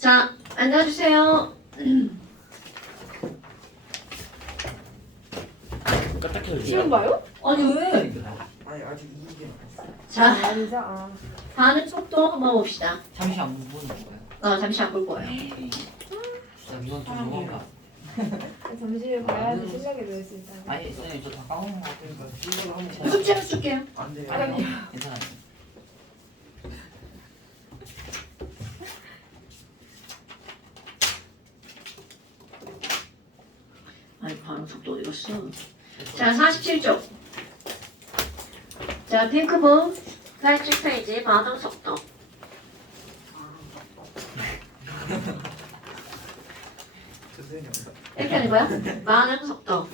자, 앉아주세요. 까딱해도 시험 봐요? 아니 왜? 아니 아직 이게 자, 아니죠. 아. 반응 속도 한번 봅시다. 잠시 안 보는 거예요? 잠시 안 볼 거예요. 진짜 이건 좀 너무한가? 잠시 봐야지 실력이 늘 수 있다. 아니 선생님 저 다 까먹은 거 같으니까 이걸로 한번 숙제를 줄게요. 안 돼요. 아니요 괜찮아요. 아니 반응 속도 어디 갔어? 자, 47쪽. 자, 핑크북 47페이지 반응 속도. 선생님 이렇게 하는 거야? 반응 속도.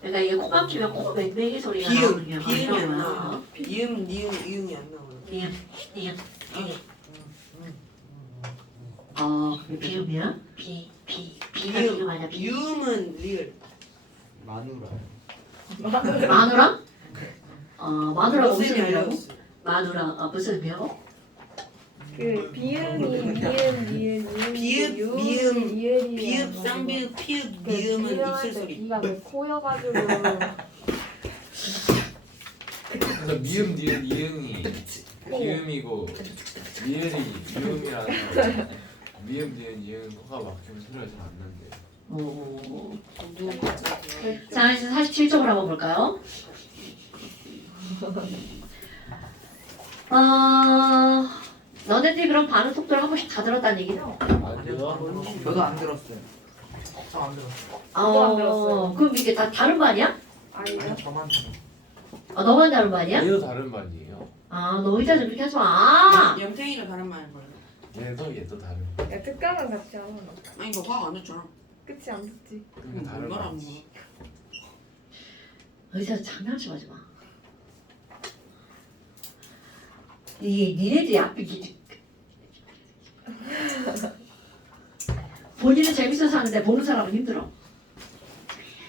그러니까 이게 코 막히면 코 맹맹이 소리가 나오는 게 비음이 안 거야. 나와요. 비음, 니은, 이응이 안 나와요. 니은, 니은, 그게 비음이야? 비가 비음 아니야? 비. 유음은 리을. 마누라. 마누라? 마누라가 무슨 무슨 의미라고? 의미였어요? 마누라, 무슨 의미라고? 그 비음이 미음 미음 비읍, 미음, 이음이 비읍, 쌍비읍, 피읍, 미음은 입술 소리. 비가 왜 코여가지고 그래서 미음, 니은, 이응이 비음이고 미음이 미음이라는 거 미음, 니은, 이응 코가 막히면 소리가 잘 안 난대요. 자, 이제 47쪽으로 한번 볼까요? 너네들이 그럼 반응 속도를 한 번씩 다 들었다는 얘기죠? 아니요. 저도 안 들었어요. 저 안 들었어요. 저도 안 들었어요. 그럼 이게 다 다른 반이야? 아니요. 아니 저만 들었어요. 너만 다른 반이야? 얘도 다른 반이에요. 너 의자 좀 그렇게 하지 마. 염탱이가 다른 말인 거예요. 얘도 다른 반. 야 특강은 같이 하는 거. 아니 너 화가 안 났잖아. 끝이 안 듣지. 그러니까 다른 뭘 말하는 반. 거야? 의자 장난치 하지 마. 니네들이 앞에 본인은 재밌어서 하는데 보는 사람은 힘들어.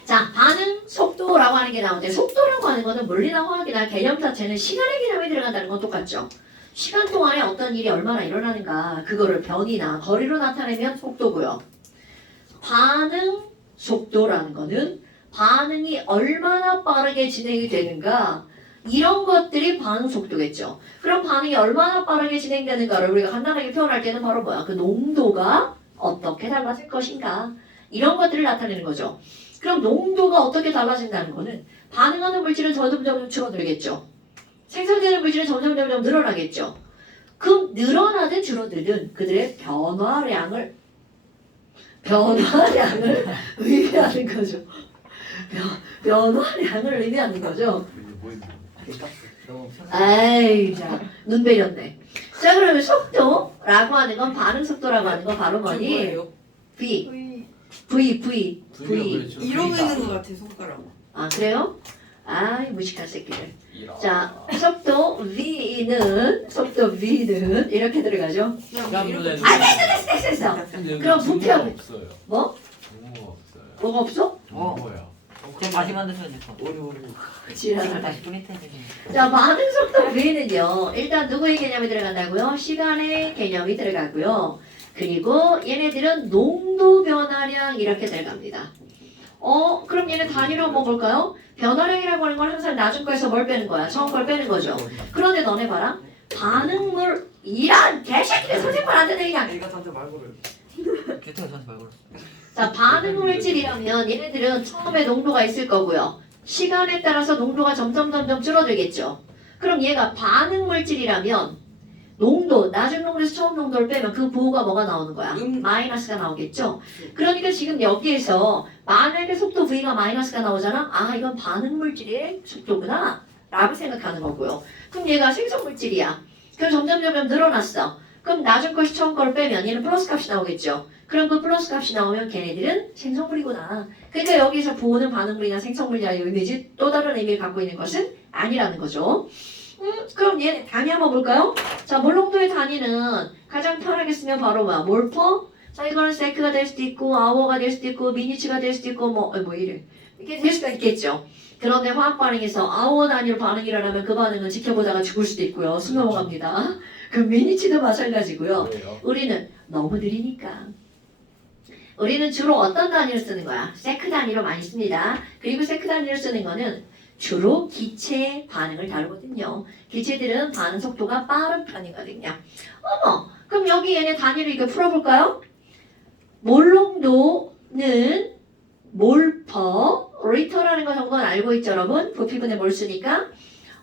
자, 반응 속도라고 하는 게 나오는데 속도라고 하는 거는 물리나 화학이나 개념 자체는 시간의 개념이 들어간다는 건 똑같죠. 시간 동안에 어떤 일이 얼마나 일어나는가 그거를 변이나 거리로 나타내면 속도고요. 반응 속도라는 거는 반응이 얼마나 빠르게 진행이 되는가 이런 것들이 반응 속도겠죠. 그럼 반응이 얼마나 빠르게 진행되는가를 우리가 간단하게 표현할 때는 바로 뭐야? 그 농도가 어떻게 달라질 것인가 이런 것들을 나타내는 거죠. 그럼 농도가 어떻게 달라진다는 거는 반응하는 물질은 점점 줄어들겠죠. 생성되는 물질은 점점 늘어나겠죠. 그럼 늘어나든 줄어들든 그들의 변화량을 의미하는 거죠. 변화량을 의미하는 거죠. 이게 뭐 있는 너무 편해. 아이, 자, 눈 베렸네. 자, 그러면 속도라고 하는 건 반응 속도라고 하는 건 바로 뭐니? 뭐예요? V, V V. 이러고 있는 것 같아 손가락. 그래요? 아이, 무식한 새끼들. 이라. 자, 속도 V는 이렇게 들어가죠. 깜놀라는 됐어. 근데 그럼 여기 부피하고- 분모가 없어요. 뭐? 분모가 없어요. 뭐가 없어? 분모야. 그럼 다시 만드셔야 될 것 같아요. 오리 오리. 지랄하다. 다시 프린트 해주세요. 자, 반응 속도 V는요. 일단 누구의 개념이 들어간다고요? 시간의 개념이 들어가고요. 그리고 얘네들은 농도 변화량 이렇게 들어갑니다. 그럼 얘네 단위로 한번 볼까요? 변화량이라고 하는 건 항상 낮은 거에서 뭘 빼는 거야? 처음 걸 빼는 거죠. 그런데 너네 봐라. 반응물 이란 개새끼들 선생님 말 안 듣는 그냥. 애가 저한테 말 걸어요. 교태가 저한테 말 걸었어. 자, 반응 물질이라면 얘네들은 처음에 농도가 있을 거고요. 시간에 따라서 농도가 점점 줄어들겠죠. 그럼 얘가 반응 물질이라면 농도, 낮은 농도에서 처음 농도를 빼면 그 부호가 뭐가 나오는 거야? 마이너스가 나오겠죠. 그러니까 지금 여기에서 만약에 속도 V가 마이너스가 나오잖아? 이건 반응 물질의 속도구나 라고 생각하는 거고요. 그럼 얘가 생성 물질이야. 그럼 점점 늘어났어. 그럼 낮은 것이 처음 걸 빼면 얘는 플러스 값이 나오겠죠. 그럼 그 플러스 값이 나오면 걔네들은 생성물이구나. 그러니까 여기서 부호는 반응물이나 생성물이라는 의미지 또 다른 의미를 갖고 있는 것은 아니라는 거죠. 그럼 얘 단위 한번 볼까요? 자, 몰농도의 단위는 가장 편하게 쓰면 바로 뭐야? 몰퍼? 자, 이거는 세크가 될 수도 있고 아워가 될 수도 있고 미니츠가 될 수도 있고 뭐 이래. 이게 될 수가 있겠죠. 그런데 화학 반응에서 아워 단위로 반응이 일어나면 그 반응은 지켜보다가 죽을 수도 있고요. 숨 넘어갑니다. 그 미니치도 마찬가지고요. 왜요? 우리는 너무 느리니까. 우리는 주로 어떤 단위를 쓰는 거야? 세크 단위로 많이 씁니다. 그리고 세크 단위를 쓰는 거는 주로 기체의 반응을 다루거든요. 기체들은 반응 속도가 빠른 편이거든요. 어머, 그럼 여기 얘네 단위를 이거 풀어볼까요? 몰농도는 몰퍼 리터라는 거 정도는 알고 있죠, 여러분? 부피분의 몰수니까.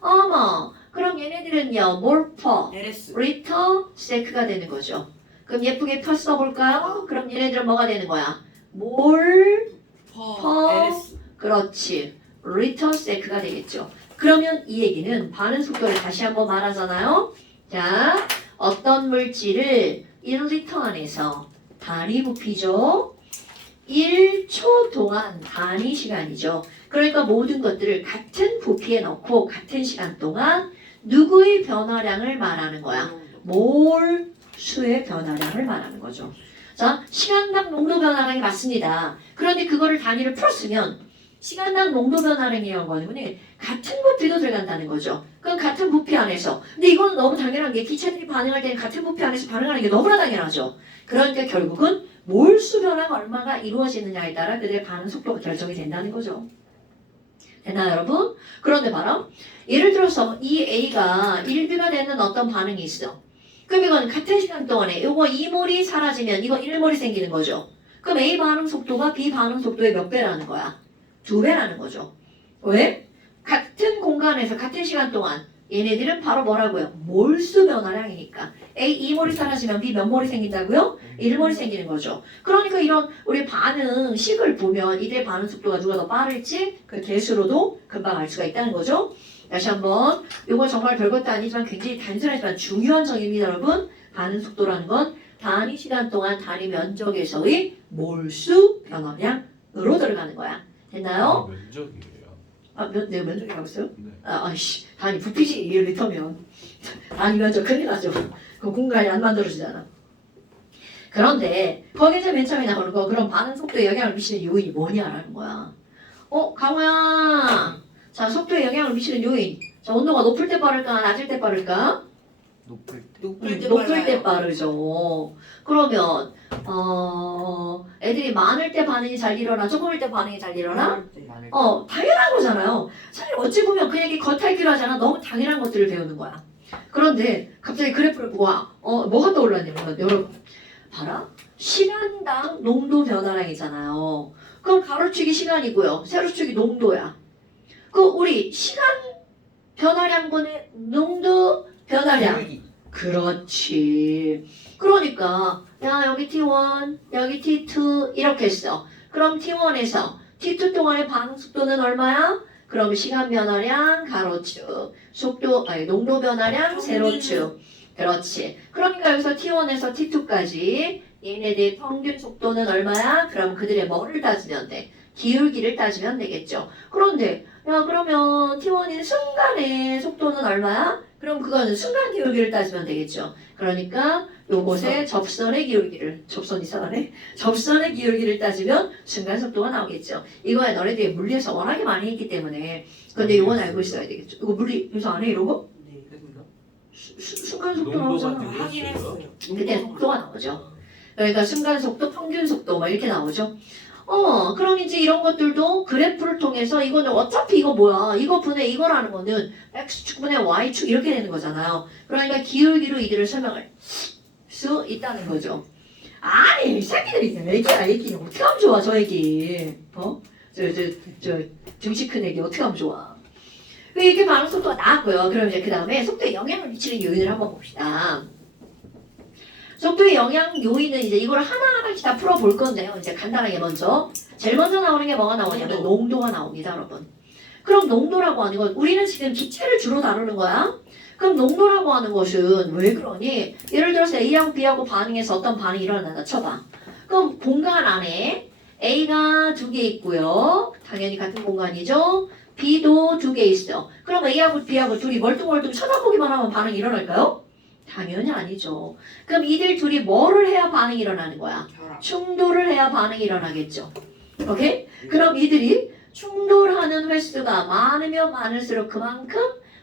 어머, 그럼 얘네들은요, 몰퍼 LS. 리터 세크가 되는 거죠. 그럼 예쁘게 펴 써볼까요? 그럼 얘네들은 뭐가 되는 거야? 몰, 퍼. LS. 그렇지. 리터 세크가 되겠죠. 그러면 이 얘기는 반응 속도를 다시 한번 말하잖아요. 자, 어떤 물질을 1리터 안에서 단위 부피죠. 1초 동안 단위 시간이죠. 그러니까 모든 것들을 같은 부피에 넣고 같은 시간 동안 누구의 변화량을 말하는 거야? 몰수의 변화량을 말하는 거죠. 자, 시간당 농도 변화량이 맞습니다. 그런데 그거를 단위를 풀었으면 시간당 농도 변화량이라는 거는 같은 부피도 들어간다는 거죠. 그럼 같은 부피 안에서. 근데 이거는 너무 당연한 게 기체들이 반응할 때는 같은 부피 안에서 반응하는 게 너무나 당연하죠. 그러니까 결국은 몰수 변화가 얼마가 이루어지느냐에 따라 그들의 반응 속도가 결정이 된다는 거죠. 됐나요, 여러분? 그런데 봐라. 예를 들어서 이 A가 1B가 되는 어떤 반응이 있어. 그럼 이건 같은 시간 동안에 이거 2몰이 사라지면 이거 1몰이 생기는 거죠. 그럼 A 반응 속도가 B 반응 속도의 몇 배라는 거야? 2배라는 거죠. 왜? 같은 공간에서 같은 시간 동안 얘네들은 바로 뭐라고요? 몰수 변화량이니까. A 2몰이 사라지면 B 몇 몰이 생긴다고요? 1몰이 생기는 거죠. 그러니까 이런 우리 반응 식을 보면 이들의 반응 속도가 누가 더 빠를지 그 개수로도 금방 알 수가 있다는 거죠. 다시 한번 이거 정말 별것도 아니지만 굉장히 단순하지만 중요한 정의입니다, 여러분. 반응 속도라는 건 단위 시간 동안 단위 면적에서의 몰수 변화량으로 들어가는 거야. 됐나요? 면적이에요. 내가 면적이라고 했어요? 네. 아이씨, 단위 부피지 1리터면 단위 면적 큰일 나죠. 그 공간이 안 만들어지잖아. 그런데 거기서 맨 처음에 나오는 거 그럼 반응 속도에 영향을 미치는 요인이 뭐냐라는 거야. 강호야. 자, 속도에 영향을 미치는 요인. 자, 온도가 높을 때 빠를까 낮을 때 빠를까? 높을 때. 높을 때 빠르죠. 그러면 애들이 많을 때 반응이 잘 일어나, 적을 때 반응이 잘 일어나? 많을 때. 당연한 거잖아요. 사실 어찌 보면 그 얘기 겉핥기로 하잖아. 너무 당연한 것들을 배우는 거야. 그런데 갑자기 그래프를 보고 뭐가 떠올랐냐면 여러분 봐라. 시간당 농도 변화량이잖아요. 그럼 가로축이 시간이고요. 세로축이 농도야. 그 우리 시간 변화량분의 농도 변화량. 기울기. 그렇지. 그러니까 야 여기 T1, 여기 T2 이렇게 했어. 그럼 T1에서 T2 동안의 반응 속도는 얼마야? 그럼 시간 변화량 가로축, 농도 변화량 세로축. 그렇지. 그러니까 여기서 T1에서 T2까지 얘네들의 평균 속도는 얼마야? 그럼 그들의 뭐를 따지면 돼? 기울기를 따지면 되겠죠. 그런데 야 그러면 T1인 순간의 속도는 얼마야? 그럼 그거는 순간 기울기를 따지면 되겠죠. 그러니까 요것의 접선의 기울기를 접선의 기울기를 따지면 순간 속도가 나오겠죠. 이거야 너네들이 물리에서 워낙에 많이 했기 때문에. 근데 요건 알고 있어야 되겠죠. 이거 물리 요새 안 해 이러고? 네. 그랬나? 순간 속도 농도가 나오잖아. 되고 하긴 했어요. 그때 속도가 나오죠. 그러니까 순간 속도, 평균 속도 막 이렇게 나오죠. 그럼 이제 이런 것들도 그래프를 통해서 이거는 어차피 이거 뭐야? 이거 분의 이거라는 거는 x축 분의 y축 이렇게 되는 거잖아요. 그러니까 기울기로 이들을 설명할 수 있다는 거죠. 아니, 이 새끼들이 애기야, 애기. 어떻게 하면 좋아, 저 애기. 저 등치 큰 애기 어떻게 하면 좋아. 이렇게 반응 속도가 나왔고요. 그럼 이제 그 다음에 속도에 영향을 미치는 요인을 한번 봅시다. 속도의 영향 요인은 이제 이걸 하나하나씩 다 풀어볼 건데요. 이제 간단하게 먼저. 제일 먼저 나오는 게 뭐가 나오냐면 농도가 나옵니다, 여러분. 그럼 농도라고 하는 건 우리는 지금 기체를 주로 다루는 거야. 그럼 농도라고 하는 것은 왜 그러니? 예를 들어서 A하고 B하고 반응해서 어떤 반응이 일어난다 쳐봐. 그럼 공간 안에 A가 2개 있고요. 당연히 같은 공간이죠. B도 2개 있어. 그럼 A하고 B하고 둘이 멀뚱멀뚱 쳐다보기만 하면 반응이 일어날까요? 당연히 아니죠. 그럼 이들 둘이 뭐를 해야 반응이 일어나는 거야? 결합. 충돌을 해야 반응이 일어나겠죠. 오케이? 그럼 이들이 충돌하는 횟수가 많으면 많을수록 그만큼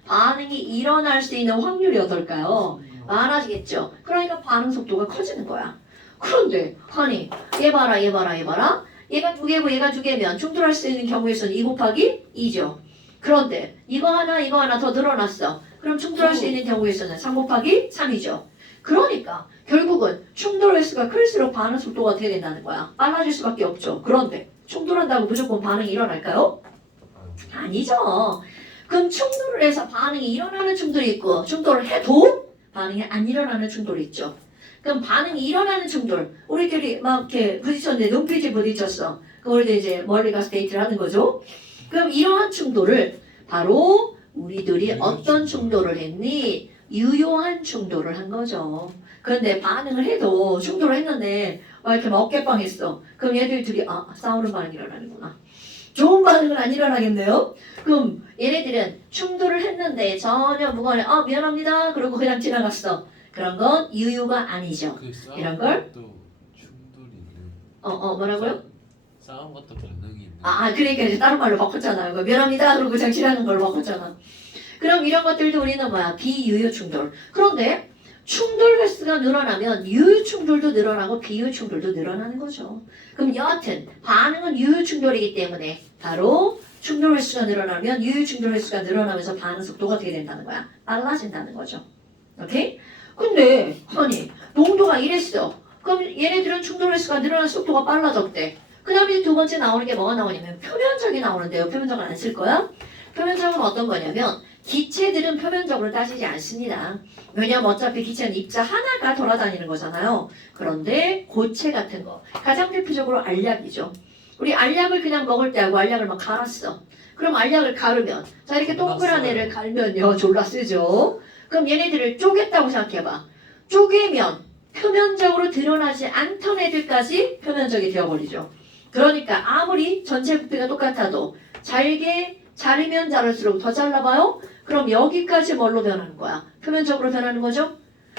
반응이 일어날 수 있는 확률이 어떨까요? 많아지겠죠. 그러니까 반응 속도가 커지는 거야. 그런데 아니 얘 봐라 얘 봐라 얘 봐라. 얘가 2개고 얘가 2개면 충돌할 수 있는 경우에서는 2 곱하기 2죠. 그런데 이거 하나 더 늘어났어. 그럼 충돌할 수 있는 경우에서는 3 곱하기 3이죠. 그러니까 결국은 충돌 횟수가 클수록 반응 속도가 어떻게 된다는 거야? 빨라질 수밖에 없죠. 그런데 충돌한다고 무조건 반응이 일어날까요? 아니죠. 그럼 충돌을 해서 반응이 일어나는 충돌이 있고 충돌을 해도 반응이 안 일어나는 충돌이 있죠. 그럼 반응이 일어나는 충돌 우리끼리 막 이렇게 부딪혔는데 눈빛이 부딪혔어. 그럼 우리도 이제 멀리 가서 데이트를 하는 거죠. 그럼 이러한 충돌을 바로 우리들이 어떤 충돌을 했니? 유효한 충돌을 한 거죠. 그런데 반응을 해도 충돌을 했는데 막 이렇게 막 어깨빵 했어. 그럼 얘들 둘이 싸우는 반응이 일어나는구나. 좋은 반응은 안 일어나겠네요. 그럼 얘네들은 충돌을 했는데 전혀 무관해. 미안합니다. 그러고 그냥 지나갔어. 그런 건 유효가 아니죠. 이런 걸? 또 충돌이 있는. 뭐라고요? 싸움 것도 반응이 있는. 그러니까 이제 다른 말로 바꿨잖아요. 그 미안합니다. 그러고 그냥 지나는 걸로 바꿨잖아. 그럼 이런 것들도 우리는 뭐야? 비유효 충돌. 그런데 충돌 횟수가 늘어나면 유효 충돌도 늘어나고 비유효 충돌도 늘어나는 거죠. 그럼 여하튼 반응은 유효 충돌이기 때문에 바로 충돌 횟수가 늘어나면 유효 충돌 횟수가 늘어나면서 반응 속도가 어떻게 된다는 거야? 빨라진다는 거죠. 오케이? 근데 아니 농도가 이랬어. 그럼 얘네들은 충돌 횟수가 늘어나는 속도가 빨라졌대. 그 다음에 두 번째 나오는 게 뭐가 나오냐면 표면적이 나오는데요. 표면적은 안 쓸 거야? 표면적은 어떤 거냐면 기체들은 표면적으로 따지지 않습니다. 왜냐면 어차피 기체는 입자 하나가 돌아다니는 거잖아요. 그런데 고체 같은 거 가장 대표적으로 알약이죠. 우리 알약을 그냥 먹을 때하고 알약을 막 갈았어. 그럼 알약을 가르면 자 이렇게 동그란 애를 갈면요 졸라 쓰죠. 그럼 얘네들을 쪼갰다고 생각해봐. 쪼개면 표면적으로 드러나지 않던 애들까지 표면적이 되어버리죠. 그러니까 아무리 전체 부피가 똑같아도 잘게 자르면 자를수록 더 잘라봐요? 그럼 여기까지 뭘로 변하는 거야? 표면적으로 변하는 거죠?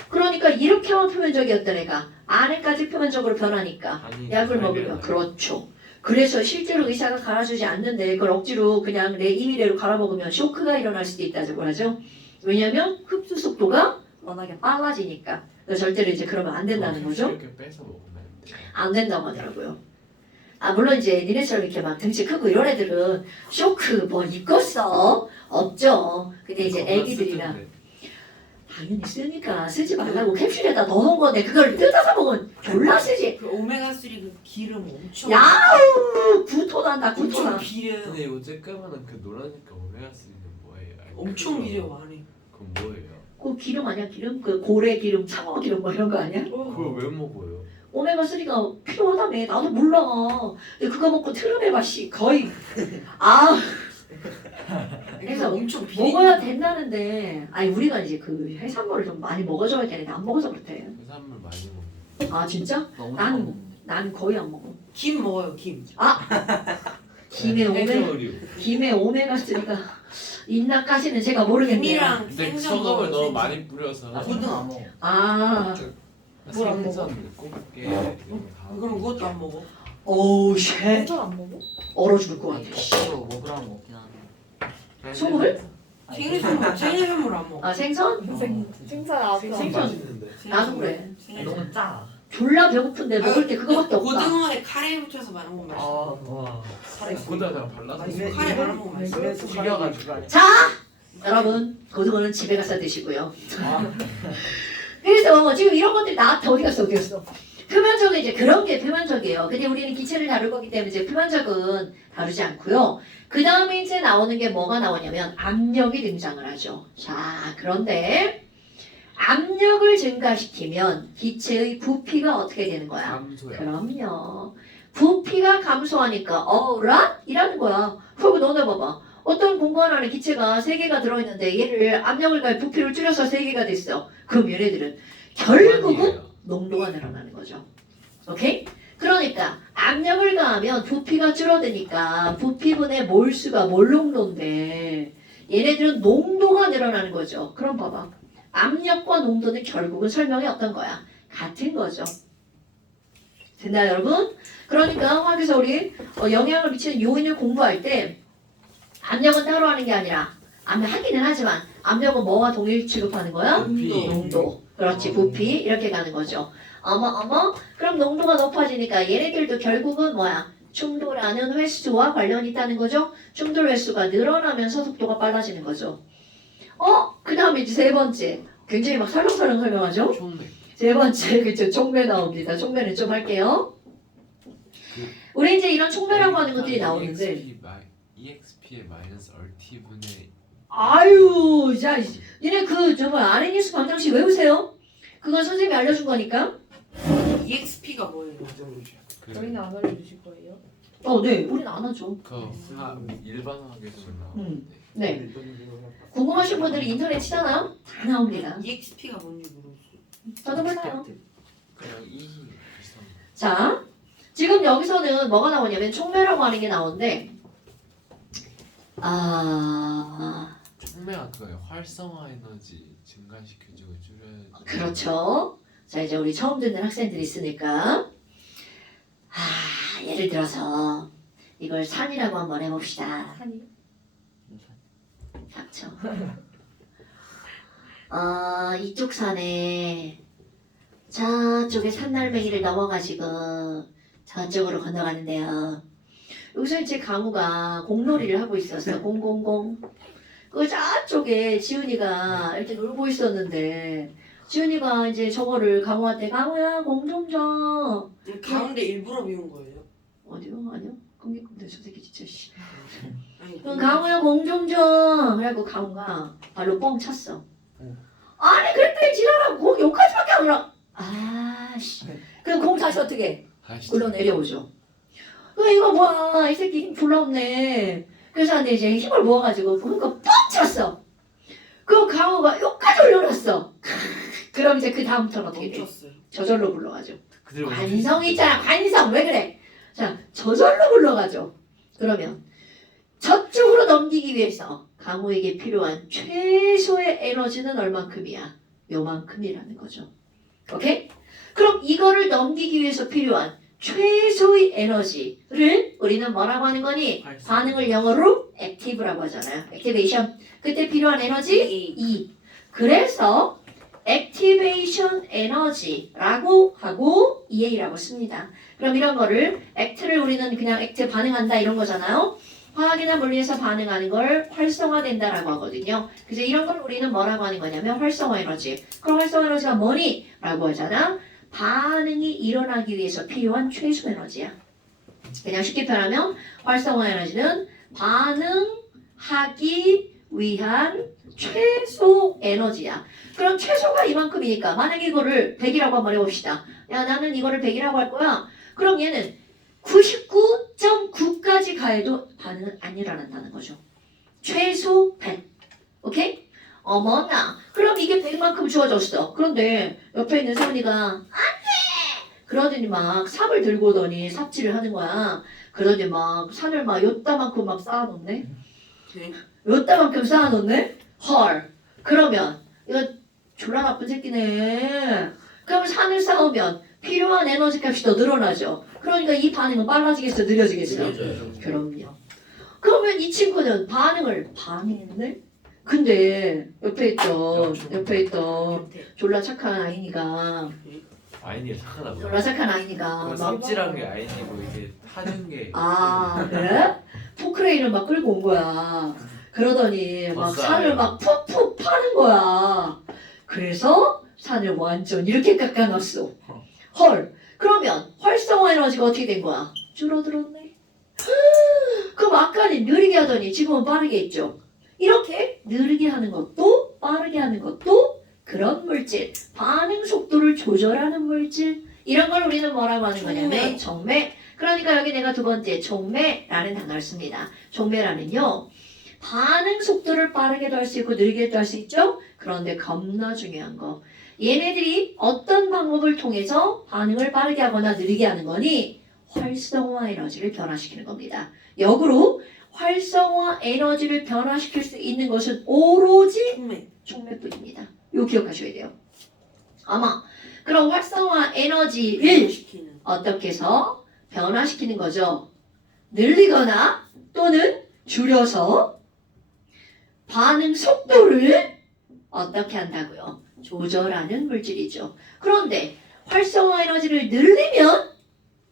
그러니까 이렇게 하면 표면적이었던 애가 안에까지 표면적으로 변하니까 약을 먹으면 그렇죠. 그래서 실제로 의사가 갈아주지 않는데 그걸 억지로 그냥 내 임의대로 갈아먹으면 쇼크가 일어날 수도 있다고 하죠. 왜냐면 흡수 속도가 워낙에 빨라지니까. 그래서 절대로 이제 그러면 안 된다는 거죠. 이렇게 빼서 먹으면 안 돼. 안 된다고 하더라고요. 물론 이제 니네처럼 이렇게 막 등치 크고 이런 애들은 쇼크 뭐 입겠어? 없죠. 근데 이제 애기들이나 당연히 쓰니까 쓰지 말라고 캡슐에다 넣어놓은 건데 그걸 뜯어서 먹으면 졸라 쓰지. 그 오메가3 그 기름 엄청 야우 구토난다 엄청 구토나. 비려요. 근데 이거 쬐까만한 그 노란색깔 오메가3는 뭐예요? 아니, 엄청 그거- 비려 안에. 그건 뭐예요? 그 기름 아니야 기름? 그 고래 기름, 창어 기름 뭐 이런 거 아니야? 그걸 왜 먹어요? 오메가3가 필요하다며 나도 몰라. 근데 그거 먹고 트름해봐 씨 거의 그래서 엄청 비려. 먹어야 된다는데 우리가 이제 그 해산물을 좀 많이 먹어줘야 되는데 안 먹어서 그렇대. 해산물 많이 먹는. 진짜? 너무 난- 잘 먹는데. 난 거의 안 먹어. 김 먹어요 김. 김에 오메가3가 있나까지는 제가 모르겠네요. 김이랑 근데 생선 소금을 먹어요. 너무 생선. 많이 뿌려서 나 고등 안 먹어. 뭘안 먹어? 생선, 꽃게 이런 거다 그럼 그것도 안 먹어. 오우 쉣 생선 안 먹어? 얼어 죽을 것 같아. 이거 먹으라면 먹긴 하는데. 소금을? 아니, 생선물 안 먹어. 생선? 생선 아까 생선. 맛있는데. 나도 그래. 아니, 너무 짜. 졸라 배고픈데 먹을 게 그거밖에 없다. 고등어에 카레 붙여서 말한 건 맛있어. 와. 거기다 그냥 발라서 카레 말한 건 맛있어. 튀겨가지고. 자 여러분 고등어는 집에 가서 드시고요. 그래서 지금 이런 것들이 나한테 어디 갔어. 표면적은 이제 그런 게 표면적이에요. 근데 우리는 기체를 다룰 거기 때문에 이제 표면적은 다루지 않고요. 그 다음에 이제 나오는 게 뭐가 나오냐면 압력이 등장을 하죠. 자 그런데 압력을 증가시키면 기체의 부피가 어떻게 되는 거야? 감소야. 그럼요. 부피가 감소하니까 이라는 거야. 그리고 너네 봐봐. 어떤 공간 안에 기체가 3개가 들어있는데 얘를 압력을 가해 부피를 줄여서 3개가 됐어. 그럼 얘네들은 결국은 농도가 늘어나는 거죠. 오케이? 그러니까 압력을 가하면 부피가 줄어드니까 부피분의 몰수가 몰농도인데 얘네들은 농도가 늘어나는 거죠. 그럼 봐봐. 압력과 농도는 결국은 설명이 어떤 거야? 같은 거죠. 됐나요 여러분? 그러니까 화학에서 우리 영향을 미치는 요인을 공부할 때 압력은 따로 하는 게 아니라 하기는 하지만 압력은 뭐와 동일 취급하는 거야? 부피. 농도. 그렇지, 부피 이렇게 가는 거죠. 어머 그럼 농도가 높아지니까 얘네들도 결국은 뭐야? 충돌하는 횟수와 관련이 있다는 거죠. 충돌 횟수가 늘어나면서 속도가 빨라지는 거죠. 그 다음에 이제 세 번째. 굉장히 막 설렁설렁 설명하죠. 총매. 세 번째, 그쵸, 총매 나옵니다. 총매는 좀 할게요. 우리 이제 이런 총매라고 하는 것들이 나오는데, EXP의 마이너스 RT분의 아유, 자, 니네 RN뉴스 방정식 외우세요. 그건 선생님이 알려준 거니까. EXP가 뭐예요? 저희는 안 알려주실 거예요? 네, 우린 안 하죠. 일반화하게 나오는데 네. 궁금하신 분들은 인터넷 치잖아요. 다 나옵니다. EXP가 뭔지 모르겠어요. 저도 몰라요. 그냥 이 비슷한 자, 지금 여기서는 뭐가 나오냐면 총매라고 하는 게 나오는데, 총매가 그거예요. 활성화 에너지 증가시켜주고 줄여야지. 그렇죠. 자, 이제 우리 처음 듣는 학생들이 있으니까, 예를 들어서 이걸 산이라고 한번 해봅시다. 산이? 닥쳐. 이쪽 산에 저쪽에 산날맹이를 넘어가지고 저쪽으로 건너가는데요. 여기서 이제 강우가 공놀이를 하고 있었어. 공공공. 그 저쪽에 지훈이가 이렇게 놀고 있었는데 지훈이가 이제 저거를 강우한테 강우야 공 좀 줘. 가운데 일부러 비운 거예요? 어디요? 아니요. 근데 저 새끼 진짜 씨. 아니, 그럼 강우야 공 좀 줘. 그래갖고 강우가 발로 뻥 찼어. 아니 그랬더니 지나라 공 여기까지밖에 안 올라. 아씨. 그럼 공 다시 어떻게 해? 물러 내려오죠. 이거 뭐야 이 새끼 힘 졸라 없네. 그래서 근데 이제 힘을 모아가지고 그거 뻥 찼어. 그럼 강우가 여기까지 올려놨어. 그럼 이제 그 다음부터는 어떻게 돼? 멈췄어요. 저절로 불러가죠. 그대로 관성 있잖아 관성 왜 그래? 자 저절로 불러가죠. 그러면 저쪽으로 넘기기 위해서 강우에게 필요한 최소의 에너지는 얼만큼이야? 요만큼이라는 거죠. 오케이? 그럼 이거를 넘기기 위해서 필요한 최소의 에너지를 우리는 뭐라고 하는 거니? 반응을 영어로 액티브라고 하잖아요. 액티베이션. 그때 필요한 에너지 E. 그래서 액티베이션 에너지라고 하고 EA라고 씁니다. 그럼 이런 거를 액트를 우리는 그냥 액트 반응한다 이런 거잖아요. 화학이나 물리에서 반응하는 걸 활성화된다라고 하거든요. 그래서 이런 걸 우리는 뭐라고 하는 거냐면 활성화 에너지. 그럼 활성화 에너지가 뭐니? 라고 하잖아. 반응이 일어나기 위해서 필요한 최소 에너지야. 그냥 쉽게 표현하면 활성화 에너지는 반응하기 위한 최소 에너지야. 그럼 최소가 이만큼이니까 만약에 이거를 100이라고 한번 해봅시다. 야 나는 이거를 100이라고 할 거야. 그럼 얘는 99.9까지 가해도 반응은 안 일어난다는 거죠. 최소 100. 오케이? 어머나. 그럼 이게 100만큼 주어졌어. 그런데 옆에 있는 세훈이가 안 돼! 그러더니 막 삽을 들고 오더니 삽질을 하는 거야. 그러더니 막 산을 막 요따만큼 막 쌓아놓네. 요따만큼 쌓아놓네? 헐. 그러면 이거 졸라 나쁜 새끼네. 그럼 산을 쌓으면 필요한 에너지 값이 더 늘어나죠. 그러니까 이 반응은 빨라지겠어? 느려지겠어? 그럼요. 그러면 이 친구는 반응을 반응했네? 근데 옆에 있던 졸라 착한 아이니가 아이니가 착하다고요? 졸라 착한 아이니가 그거 막 삽질한 게 아이니고 이게 타준 게 그래? 포크레인을 막 끌고 온 거야. 그러더니 막 벌써 산을 알아요. 막 푹푹 파는 거야. 그래서 산을 완전 이렇게 깎아놨어. 헐. 그러면 활성화 에너지가 어떻게 된 거야? 줄어들었네. 그럼 아까는 느리게 하더니 지금은 빠르게 했죠. 이렇게 느리게 하는 것도 빠르게 하는 것도 그런 물질, 반응 속도를 조절하는 물질, 이런 걸 우리는 뭐라고 하는 거냐면 촉매. 그러니까 여기 내가 두 번째 촉매라는 단어를 씁니다. 촉매라는요 반응 속도를 빠르게도 할 수 있고 느리게도 할 수 있죠. 그런데 겁나 중요한 거, 얘네들이 어떤 방법을 통해서 반응을 빠르게 하거나 느리게 하는 거니? 활성화 에너지를 변화시키는 겁니다. 역으로 활성화 에너지를 변화시킬 수 있는 것은 오로지 촉매뿐입니다. 이거 기억하셔야 돼요. 그럼 활성화 에너지를 어떻게 해서 변화시키는 거죠? 늘리거나 또는 줄여서 반응 속도를 어떻게 한다고요? 조절하는 물질이죠. 그런데 활성화 에너지를 늘리면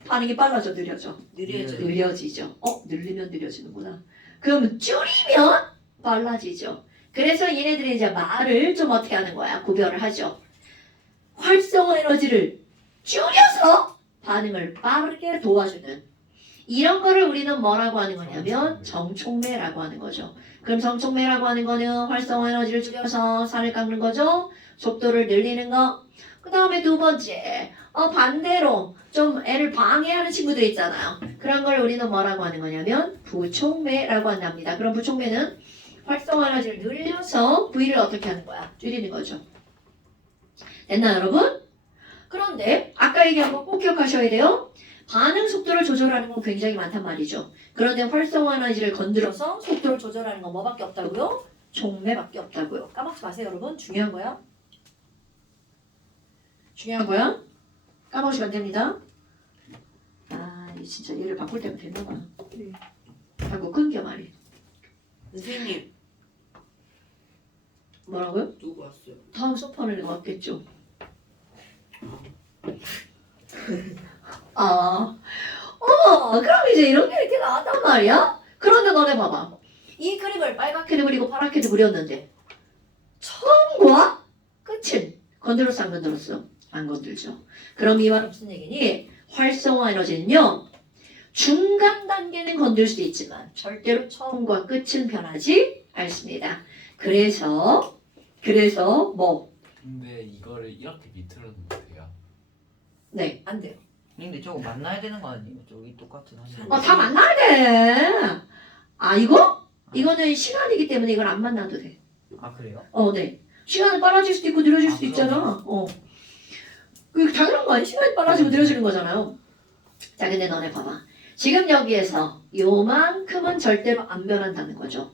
반응이 빨라져, 느려져? 느려져요. 느려지죠. 늘리면 느려지는구나. 그럼 줄이면 빨라지죠. 그래서 얘네들이 이제 말을 좀 어떻게 하는 거야? 구별을 하죠. 활성화 에너지를 줄여서 반응을 빠르게 도와주는 이런 거를 우리는 뭐라고 하는 거냐면 정촉매라고 하는 거죠. 그럼 정촉매라고 하는 거는 활성화 에너지를 줄여서 살을 깎는 거죠. 속도를 늘리는 거. 그 다음에 두 번째, 반대로 좀 애를 방해하는 친구들 있잖아요. 그런 걸 우리는 뭐라고 하는 거냐면 부촉매라고 한답니다. 그럼 부촉매는 활성화 에너지를 늘려서 V를 어떻게 하는 거야? 줄이는 거죠. 됐나요, 여러분? 그런데 아까 얘기한 거 꼭 기억하셔야 돼요. 반응 속도를 조절하는 건 굉장히 많단 말이죠. 그런데 활성화 에너지를 건드려서 속도를 조절하는 건 뭐밖에 없다고요? 촉매밖에 없다고요. 까먹지 마세요, 여러분. 중요한 거야. 중요한 거야. 까먹으시면 안 됩니다. 진짜 얘를 바꿀 때면 됐나 봐. 네. 자꾸 끊겨 말이. 선생님 뭐라고요? 누구 왔어요? 다음 소파는 왔겠죠. 그럼 이제 이런 게 이렇게 나왔단 말이야? 그런데 너네 봐봐. 이 그림을 빨갛게도 그리고 파랗게도 그렸는데 처음과 끝은 건드렸어, 안 건드렸어? 안 건들죠. 그럼 이 말은 무슨 얘기니? 활성화 에너지는요. 중간 단계는 건들 수 있지만 절대로 처음과 끝은 변하지 않습니다. 그래서 뭐? 근데 이거를 이렇게 밑으로 놓으면 돼요? 네, 안 돼요. 근데 저거 만나야 되는 거 아니에요? 저기 똑같은 하늘. 다 만나야 돼. 이거는 시간이기 때문에 이걸 안 만나도 돼. 아 그래요? 네. 시간은 빨라질 수도 있고 느려질 수도 있잖아. 그 당연한 거 아니야? 시간이 빨라지고 느려지는 거잖아요. 자, 근데 너네 봐봐. 지금 여기에서 요만큼은 절대로 안 변한다는 거죠.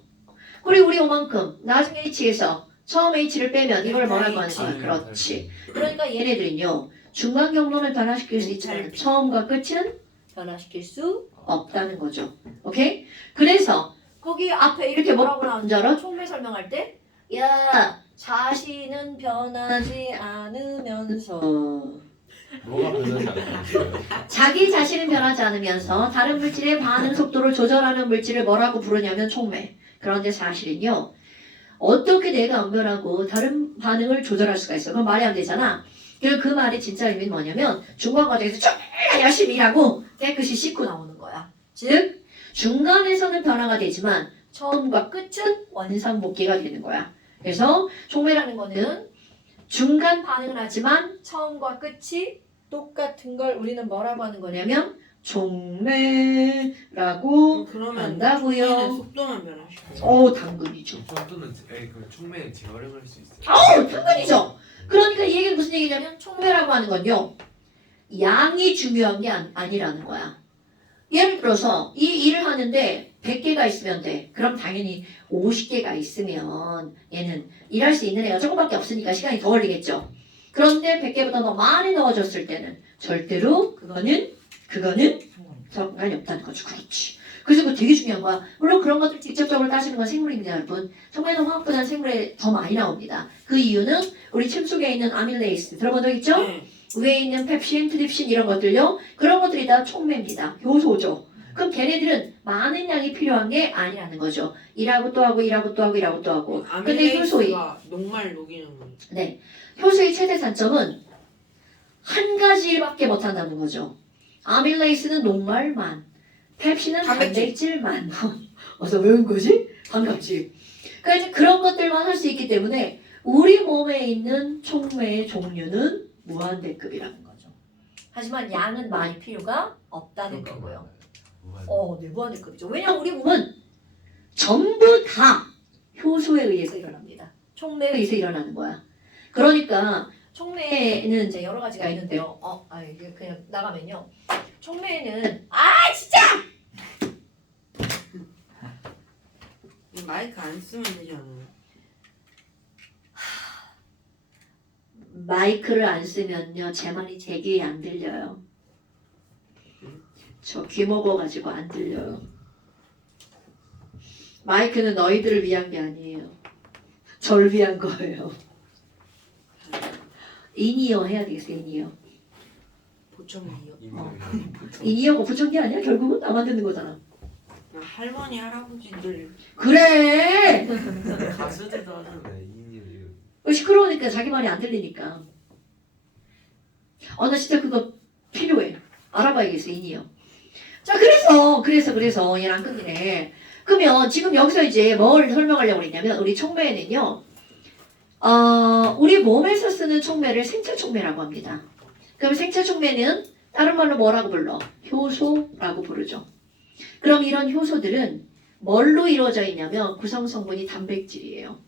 그리고 우리 요만큼 나중에 H에서 처음 H를 빼면 이걸 뭐라고 하는 거야? 그렇지. 그러니까 얘네들은요. 중간 경로는 변화시킬 수 있지만 처음과 끝은 변화시킬 수 없다는 거죠. 오케이? 그래서 거기 앞에 이렇게 뭐라고 나온 줄 알아? 촉매 설명할 때? 야, 자신은 변하지 않으면서 뭐가 변하지 않았어요? 자기 자신은 변하지 않으면서 다른 물질의 반응 속도를 조절하는 물질을 뭐라고 부르냐면 촉매. 그런데 사실은요. 어떻게 내가 안 변하고 다른 반응을 조절할 수가 있어? 그건 말이 안 되잖아. 그 말의 진짜 의미는 뭐냐면 중간 과정에서 정말 열심히 일하고 깨끗이 씻고 나오는 거야. 즉 중간에서는 변화가 되지만 처음과 끝은 원상복귀가 되는 거야. 그래서 촉매라는 거는 중간 반응은 하지만 처음과 끝이 똑같은 걸 우리는 뭐라고 하는 거냐면 촉매라고 그러면 한다고요. 촉매는 속도만 변하시고. 당근이죠. 속도는 그 촉매는 재활용할 수 있어요. 당근이죠. 그러니까 이 얘기는 무슨 얘기냐면 촉매라고 하는 건요. 양이 중요한 게 아니라는 거야. 예를 들어서 이 일을 하는데 100개가 있으면 돼. 그럼 당연히 50개가 있으면 얘는 일할 수 있는 애가 조금밖에 없으니까 시간이 더 걸리겠죠. 그런데 100개보다 더 많이 넣어줬을 때는 절대로 그거는 상관이 없다는 거죠. 그렇지. 그래서 그거 되게 중요한 거야. 물론 그런 것들 직접적으로 따지는 건 생물입니다, 여러분. 촉매는 화학보다는 생물에 더 많이 나옵니다. 그 이유는 우리 침 속에 있는 아밀레이스 들어본 적 있죠? 네. 위에 있는 펩신, 트립신 이런 것들요. 그런 것들이 다 촉매입니다. 효소죠. 그럼 걔네들은 많은 양이 필요한 게 아니라는 거죠. 일하고 또 하고 일하고 또 하고 일하고 또 하고. 근데 효소의 아밀레이스가 녹말 녹이는 거예요. 효소의 최대 단점은 한 가지 일밖에 못한다는 거죠. 아밀레이스는 녹말만, 펩신은 단백질만. 어서 외운 거지? 반갑지. 그러니까 이제 그런 것들만 할 수 있기 때문에 우리 몸에 있는 촉매의 종류는 무한대급이라는 거죠. 하지만 양은 많이 필요가 없다는 거고요. 네, 무한대급이죠. 왜냐면 우리 몸은 전부 다 효소에 의해서 일어납니다. 촉매에 의해서 일어나는 거야. 그러니까 촉매에는 이제 여러 가지가 있는데요. 이게 그냥 나가면요. 촉매에는 진짜! 마이크 안 쓰면 되잖아요. 마이크를 안 쓰면요. 제 말이 제 귀에 안 들려요. 저 귀 먹어가지고 안 들려요. 마이크는 너희들을 위한 게 아니에요. 절 위한 거예요. 인이어 해야 되겠어, 인이어. 보청기요. 인이어가 부정기 아니야? 결국은 나만 듣는 거잖아. 할머니 할아버지들 그래! 가수들도 하잖아요. 이유. 시끄러우니까 자기 말이 안 들리니까. 나 진짜 그거 필요해. 알아봐야겠어, 인이어. 자, 그래서 얘는 안 끊기네. 그러면 지금 여기서 이제 뭘 설명하려고 했냐면 우리 촉매는요. 우리 몸에서 쓰는 촉매를 생체 촉매라고 합니다. 그럼 생체 촉매는 다른 말로 뭐라고 불러? 효소라고 부르죠. 그럼 이런 효소들은 뭘로 이루어져 있냐면 구성 성분이 단백질이에요.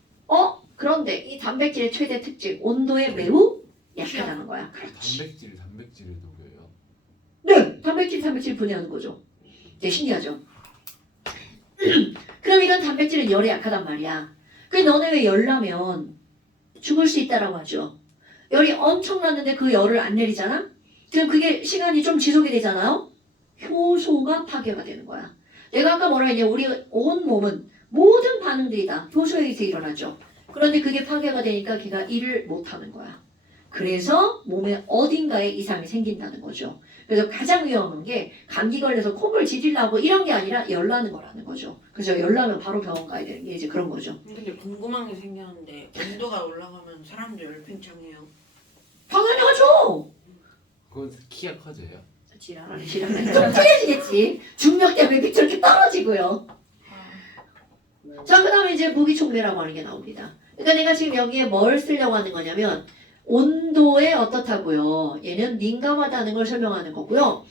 그런데 이 단백질의 최대 특징, 온도에 매우 약하다는 거야. 그렇지. 단백질을 녹여요. 네, 단백질 분해하는 거죠. 되게 신기하죠. 그럼 이런 단백질은 열에 약하단 말이야. 그래서 너네 왜 열나면 죽을 수 있다라고 하죠. 열이 엄청 났는데 그 열을 안 내리잖아? 그럼 그게 시간이 좀 지속이 되잖아요? 효소가 파괴가 되는 거야. 내가 아까 뭐라 했냐? 우리 온 몸은 모든 반응들이 다 효소에 의해서 일어나죠. 그런데 그게 파괴가 되니까 걔가 일을 못하는 거야. 그래서 몸에 어딘가에 이상이 생긴다는 거죠. 그래서 가장 위험한 게 감기 걸려서 콧물 지질나고 이런 게 아니라 열 나는 거라는 거죠. 그래서 열 나면 바로 병원 가야 되는 게 이제 그런 거죠. 근데 궁금한 게 생겼는데 온도가 올라가면 사람도 열팽창해요. 당연하죠. 그건 키가 커져요. 지랄하네. 좀 찌해지겠지. 중력 때문에 빛이 이렇게 떨어지고요. 자, 그 다음에 이제 무기촉매라고 하는 게 나옵니다. 그러니까 내가 지금 여기에 뭘 쓰려고 하는 거냐면 온도에 어떻다고요. 얘는 민감하다는 걸 설명하는 거고요.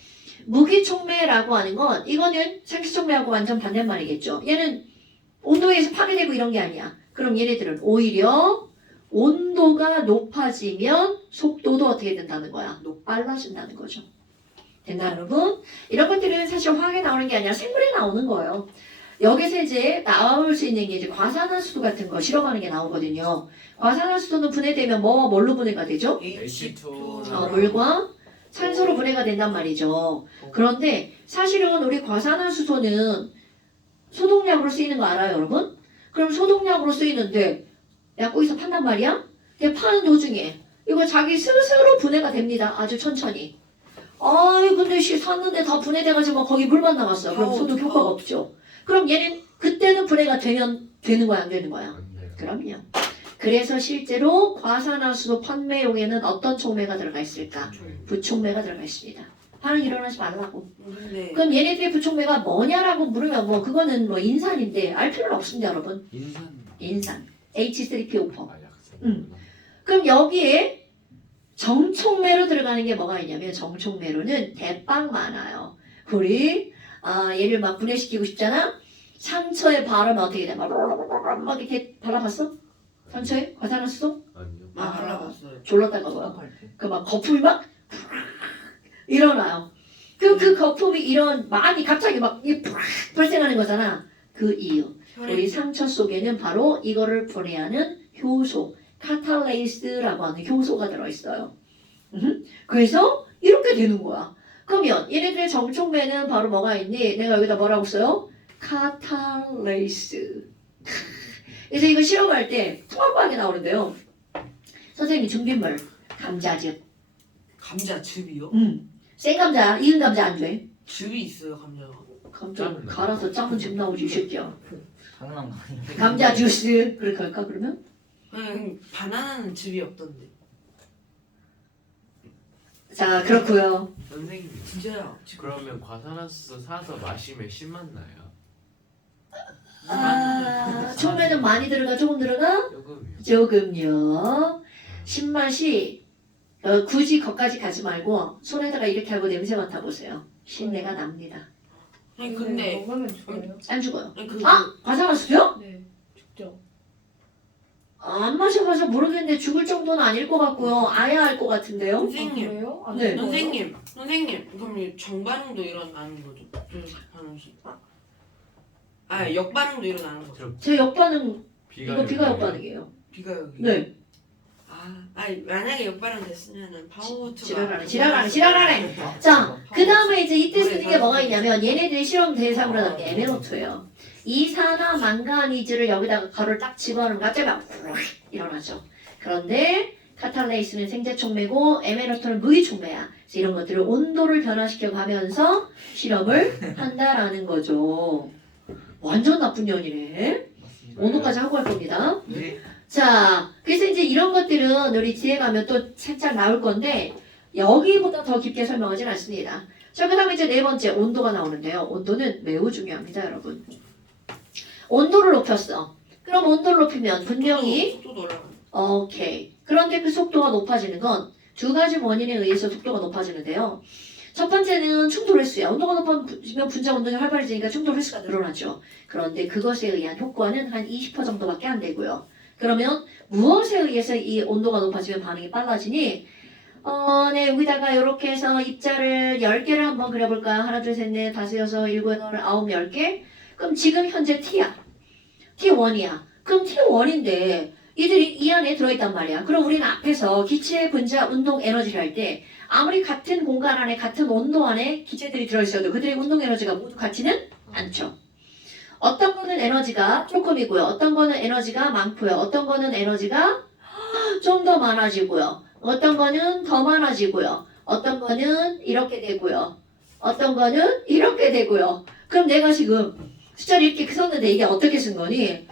무기촉매라고 하는 건 이거는 생체촉매하고 완전 반대말이겠죠. 얘는 온도에서 파괴되고 이런 게 아니야. 그럼 얘네들은 오히려 온도가 높아지면 속도도 어떻게 된다는 거야? 빨라진다는 거죠. 됐나 여러분? 이런 것들은 사실 화학에 나오는 게 아니라 생물에 나오는 거예요. 여기서 이제 나올 수 있는 게 이제 과산화수소 같은 거 실험하는 게 나오거든요. 과산화수소는 분해되면 뭘로 분해가 되죠? H2O 물과 산소로 분해가 된단 말이죠. 그런데 사실은 우리 과산화수소는 소독약으로 쓰이는 거 알아요, 여러분? 그럼 소독약으로 쓰이는데 내가 거기서 판단 말이야? 근데 파는 도중에 이거 자기 스스로 분해가 됩니다. 아주 천천히. 근데 샀는데 다 분해돼가지고 거기 물만 남았어. 그럼 소독 효과가 없죠. 그럼 얘는 그때는 분해가 되면 되는 거야, 안 되는 거야? 안 돼요. 그럼요. 그래서 실제로 과산화수소 판매용에는 어떤 촉매가 들어가 있을까? 부촉매가 들어가 있습니다. 반응 일어나지 말라고. 근데 그럼 얘네들의 부촉매가 뭐냐라고 물으면 그거는 인산인데 알 필요는 없습니다, 여러분. 인산. H3PO4. 약산. 그럼 여기에 정촉매로 들어가는 게 뭐가 있냐면 정촉매로는 대빵 많아요. 우리 얘를 막 분해시키고 싶잖아. 상처에 바르면 어떻게 돼? 막 이렇게 발라봤어? 상처에 과산화수소? 아니요. 발라봤어요. 졸랐다가 뭐야? 수납할 때. 그 막 거품이 막 일어나요. 그 거품이 많이 갑자기 막 발생하는 거잖아. 그 이유. 우리 상처 속에는 바로 이거를 분해하는 효소, 카탈레이스라고 하는 효소가 들어있어요. 그래서 이렇게 되는 거야. 그러면 얘네들의 정촉매는 바로 뭐가 있니? 내가 여기다 뭐라고 써요? 카탈레이스. 그래서 이거 실험할 때 통합과학에 나오는데요. 선생님이 준비물 감자즙. 감자즙이요? 생 감자, 익은 감자 안 돼. 즙이 있어요 감자가. 감자 갈아서 짜면 즙 나오지 이 새끼야. 당연한 거 아니에요? 감자 주스 그렇게 할까 그러면? 바나나는 즙이 없던데. 자 그렇고요. 선생님. 진짜요? 그러면 과산화수소 사서 마시면 신맛 나요? 촉매는 많이 들어가 조금 들어가? 조금이요. 조금요. 신맛이 굳이 거기까지 가지 말고 손에다가 이렇게 하고 냄새 맡아보세요. 신내가 납니다. 아니 근데 먹으면 죽어요? 안 죽어요. 아니 과산화수소요? 네, 죽죠. 안 마셔봐서 모르겠는데 죽을 정도는 아닐 것 같고요. 아야 할 것 같은데요. 선생님. 그래요? 안 네. 죽어요? 선생님 그럼 이 정반응도 일어나는 거죠? 반응식. 역반응도 일어나는 거죠? 제 역반응 비가 이거 비가 역반응이에요. 비가 여기. 네. 만약에 역반응 됐으면은 파워호트가 지랄하네. 자, 그 다음에 이제 이때 쓰는 게 뭐가 있냐면 얘네들이 실험 대상으로 하는 게 MnO2예요. 이산화망가니즈를 여기다가 가루를 딱 집어넣으면 갑자기 막 일어나죠. 그런데 카탈레이스는 생제촉매고 에메러톤은 무기촉매야. 그래서 이런 것들을 온도를 변화시켜 가면서 실험을 한다라는 거죠. 완전 나쁜 년이네. 온도까지 하고 할 겁니다. 네. 자, 그래서 이제 이런 것들은 우리 뒤에 가면 또 살짝 나올 건데 여기보다 더 깊게 설명하진 않습니다. 자, 그 다음에 이제 네 번째 온도가 나오는데요. 온도는 매우 중요합니다, 여러분. 온도를 높였어. 그럼 온도를 높이면 분명히 속도도 올라가. 오케이. 그런데 그 속도가 높아지는 건 두 가지 원인에 의해서 속도가 높아지는데요. 첫 번째는 충돌 횟수야. 온도가 높아지면 분자 운동이 활발해지니까 충돌 횟수가 늘어나죠. 그런데 그것에 의한 효과는 한 20% 정도밖에 안 되고요. 그러면 무엇에 의해서 이 온도가 높아지면 반응이 빨라지니? 네, 여기다가 이렇게 해서 입자를 10개를 한번 그려볼까요? 하나, 둘, 셋, 넷, 다섯, 여섯, 일곱, 여덟, 아홉, 10개? 그럼 지금 현재 T야. T1이야. 그럼 T1인데 이들이 이 안에 들어있단 말이야. 그럼 우리는 앞에서 기체 분자 운동 에너지를 할 때 아무리 같은 공간 안에 같은 온도 안에 기체들이 들어있어도 그들의 운동 에너지가 모두 같지는 않죠. 어떤 거는 에너지가 조금이고요. 어떤 거는 에너지가 많고요. 어떤 거는 에너지가 좀 더 많아지고요. 어떤 거는 더 많아지고요. 어떤 거는 이렇게 되고요. 어떤 거는 이렇게 되고요. 그럼 내가 지금 숫자를 이렇게 썼는데 이게 어떻게 쓴 거니?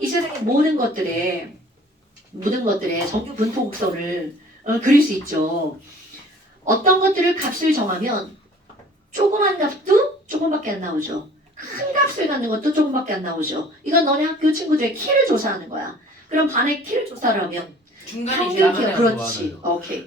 이 세상의 모든 것들의 정규 분포 곡선을 그릴 수 있죠. 어떤 것들을 값을 정하면 조그만 값도 조금밖에 안 나오죠. 큰 값을 갖는 것도 조금밖에 안 나오죠. 이건 너네 학교 친구들의 키를 조사하는 거야. 그럼 반의 키를 조사를 하면 중간에 평균 지나가는 키가 거 그렇지. 좋아하네요. 오케이.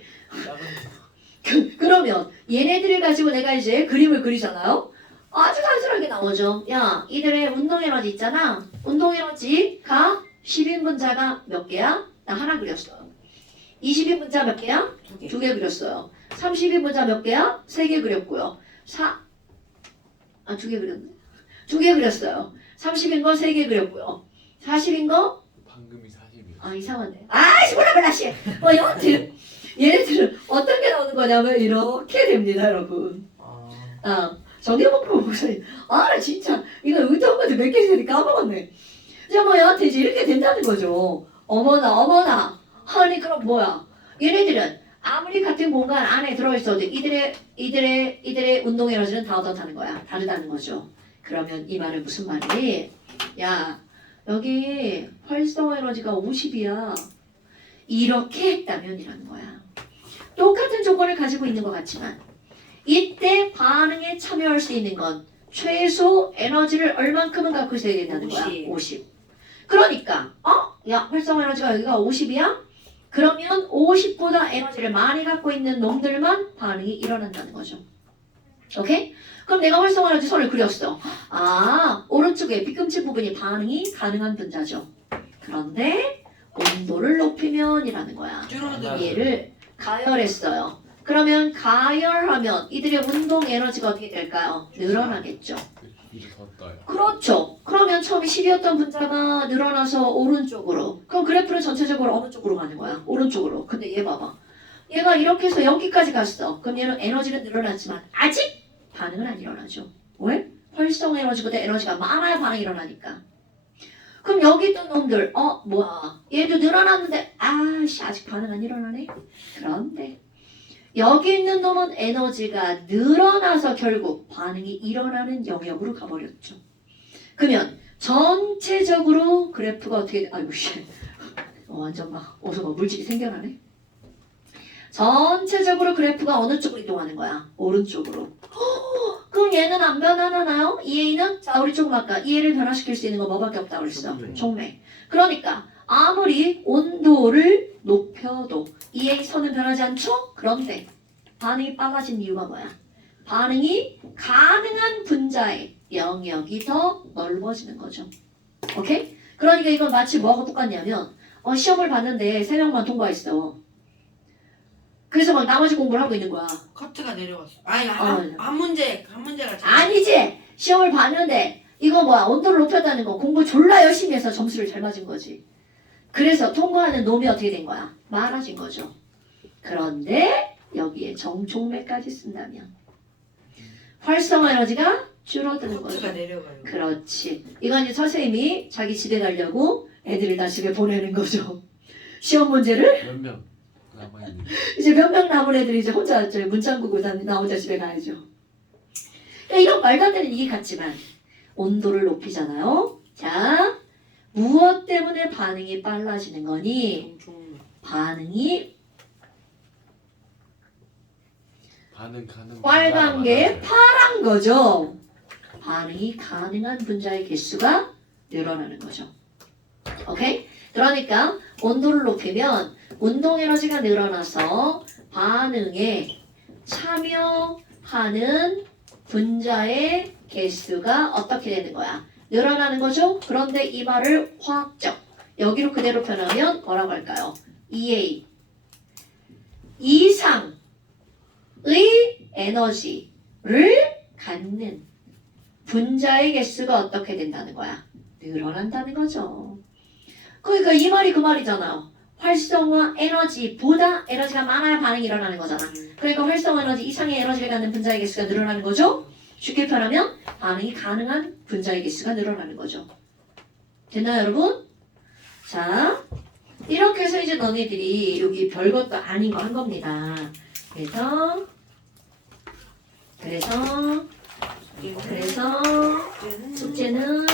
그러면 얘네들을 가지고 내가 이제 그림을 그리잖아요. 아주 단순하게 나오죠. 야, 이들의 운동 에너지 있잖아. 운동 에너지가 10인분자가 몇 개야? 나 하나 그렸어요. 20인분자 몇 개야? 두 개 그렸어요. 30인분자 몇 개야? 세 개 그렸고요. 두 개 그렸네. 두 개 그렸어요. 30인 거 세 개 그렸고요. 40인 거? 방금이 40이야. 아, 이상하네. 아이씨, 몰라, 씨. 여하튼 얘네들은 어떤 게 나오는 거냐면 이렇게 됩니다, 여러분. 정해먹고 목소리. 나 진짜 이거 의도한 건데 몇 개 전에 까먹었네. 자, 여하튼 이제 이렇게 된다는 거죠. 어머나. 아니, 그럼 뭐야? 얘네들은 아무리 같은 공간 안에 들어있어도 이들의 운동 에너지는 다 어떻다는 거야? 다르다는 거죠. 그러면 이 말은 무슨 말이? 야, 여기 활성화 에너지가 50이야. 이렇게 했다면이라는 거야. 똑같은 조건을 가지고 있는 것 같지만 이때 반응에 참여할 수 있는 건 최소 에너지를 얼만큼은 갖고 있어야 된다는 거야. 50. 그러니까 야, 활성화 에너지가 여기가 50이야? 그러면 50보다 에너지를 많이 갖고 있는 놈들만 반응이 일어난다는 거죠. 오케이? 그럼 내가 활성화 에너지 선을 그렸어. 오른쪽에 빗금칠 부분이 반응이 가능한 분자죠. 그런데 온도를 높이면이라는 거야. 줄어들어. 얘를 가열했어요. 그러면 가열하면 이들의 운동 에너지가 어떻게 될까요? 늘어나겠죠. 이제 더 떠요. 그렇죠. 그러면 처음에 10이었던 분자가 늘어나서 오른쪽으로. 그럼 그래프는 전체적으로 어느 쪽으로 가는 거야? 오른쪽으로. 근데 얘 봐봐. 얘가 이렇게 해서 여기까지 갔어. 그럼 얘는 에너지는 늘어났지만 아직 반응은 안 일어나죠. 왜? 활성 에너지보다 에너지가 많아야 반응이 일어나니까. 그럼 여기 있던 놈들 뭐야? 얘도 늘어났는데 아직 반응 안 일어나네? 그런데 여기 있는 놈은 에너지가 늘어나서 결국 반응이 일어나는 영역으로 가버렸죠. 그러면 전체적으로 그래프가 어떻게 완전 막 어서 막 물질이 생겨나네. 전체적으로 그래프가 어느 쪽으로 이동하는 거야? 오른쪽으로. 그럼 얘는 안 변하나요? EA는? 자, 우리 조금 아까 EA를 변화시킬 수 있는 거 뭐밖에 없다고 그랬어? 촉매. 그러니까 아무리 온도를 높여도 EA 선은 변하지 않죠? 그런데 반응이 빨라진 이유가 뭐야? 반응이 가능한 분자의 영역이 더 넓어지는 거죠. 오케이? 그러니까 이건 마치 뭐하고 똑같냐면 시험을 봤는데 3명만 통과했어. 그래서 막 나머지 공부를 하고 있는 거야. 커트가 내려왔어. 한 문제가 아니지! 시험을 봤는데 이거 뭐야? 온도를 높였다는 거 공부 졸라 열심히 해서 점수를 잘 맞은 거지. 그래서 통과하는 놈이 어떻게 된 거야? 많아진 거죠. 그런데 여기에 정촉매까지 쓴다면 활성화 에너지가 줄어드는 거죠. 코트가 내려가요. 그렇지. 이건 이제 선생님이 자기 집에 가려고 애들을 다 집에 보내는 거죠. 시험 문제를 몇 명 남아있는 이제 몇 명 남은 애들이 이제 혼자 저 문창국을 나 혼자 집에 가야죠. 그러니까 이런 말도 안 되는 얘기 같지만 온도를 높이잖아요. 자, 무엇 때문에 반응이 빨라지는 거니? 엄청 반응이 반응 가능 빨간 게 분자가 파란 거죠. 반응이 가능한 분자의 개수가 늘어나는 거죠. 오케이? 그러니까 온도를 높이면 운동 에너지가 늘어나서 반응에 참여하는 분자의 개수가 어떻게 되는 거야? 늘어나는 거죠? 그런데 이 말을 화학적, 여기로 그대로 표현하면 뭐라고 할까요? EA 이상의 에너지를 갖는 분자의 개수가 어떻게 된다는 거야? 늘어난다는 거죠. 그러니까 이 말이 그 말이잖아요. 활성화 에너지보다 에너지가 많아야 반응이 일어나는 거잖아. 그러니까 활성화 에너지 이상의 에너지를 갖는 분자의 개수가 늘어나는 거죠. 쉽게 표현하면 반응이 가능한 분자의 개수가 늘어나는 거죠. 됐나요, 여러분? 자, 이렇게 해서 이제 너네들이 여기 별것도 아닌 거 한 겁니다. 그래서 숙제는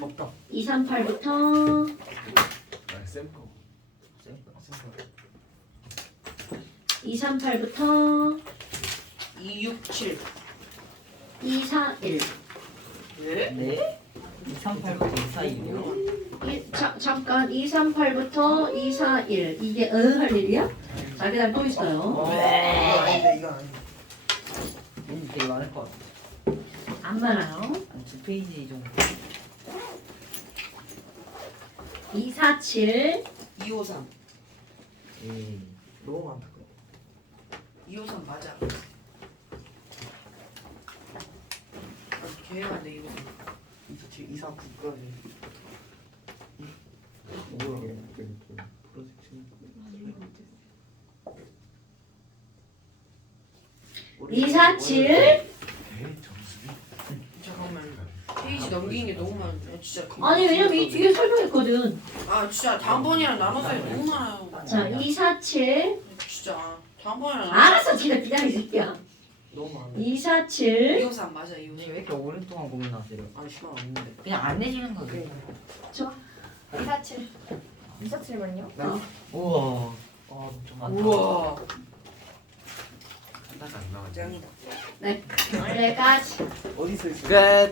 없다. 2, 3, 8부터 샘플 2, 3, 8부터 2, 6, 7. 2, 4, 1. 네? 네? 2, 3, 8, 9, 2, 4, 2요? 잠깐 2, 3, 8부터 2, 4, 1. 이게 할 일이야? 자, 그다음 또 있어요. 이거 아닌데 이거 아닌데. 되게 많을 것 같아. 안 많아요. 한 2페이지 정도. 2, 4, 7. 2, 5, 3. 예. 너무 많다. 2, 5, 3 맞아. 계획안 돼, 2, 5, 3. 27, 24, 9까지. 뭐야 프로젝트 2, 4, 7. 잠깐만. 페이지 넘기는 게 너무 많아. 진짜. 아니, 왜냐면 이 뒤에 설명했거든. 아, 진짜 다음번이랑 나눠서 너무 많아요. 자, 2, 4, 7. 진짜. 다음번이랑 나눠서. 알았어, 지금 기다려, 이 새끼야. 너무 많아. 2, 4, 2, 7. 5, 3 맞아, 2, 5, 3. 왜 이렇게 오랫동안 고민하세요? 아니, 시간 없는데. 그냥 안 내시는 거예요. 2, 4, 7. 2, 4, 7만요? 우와. 좀 많다. 우와. 하나가 안 나왔지 짱이다. 원래까지. 어디서 있어? 끝.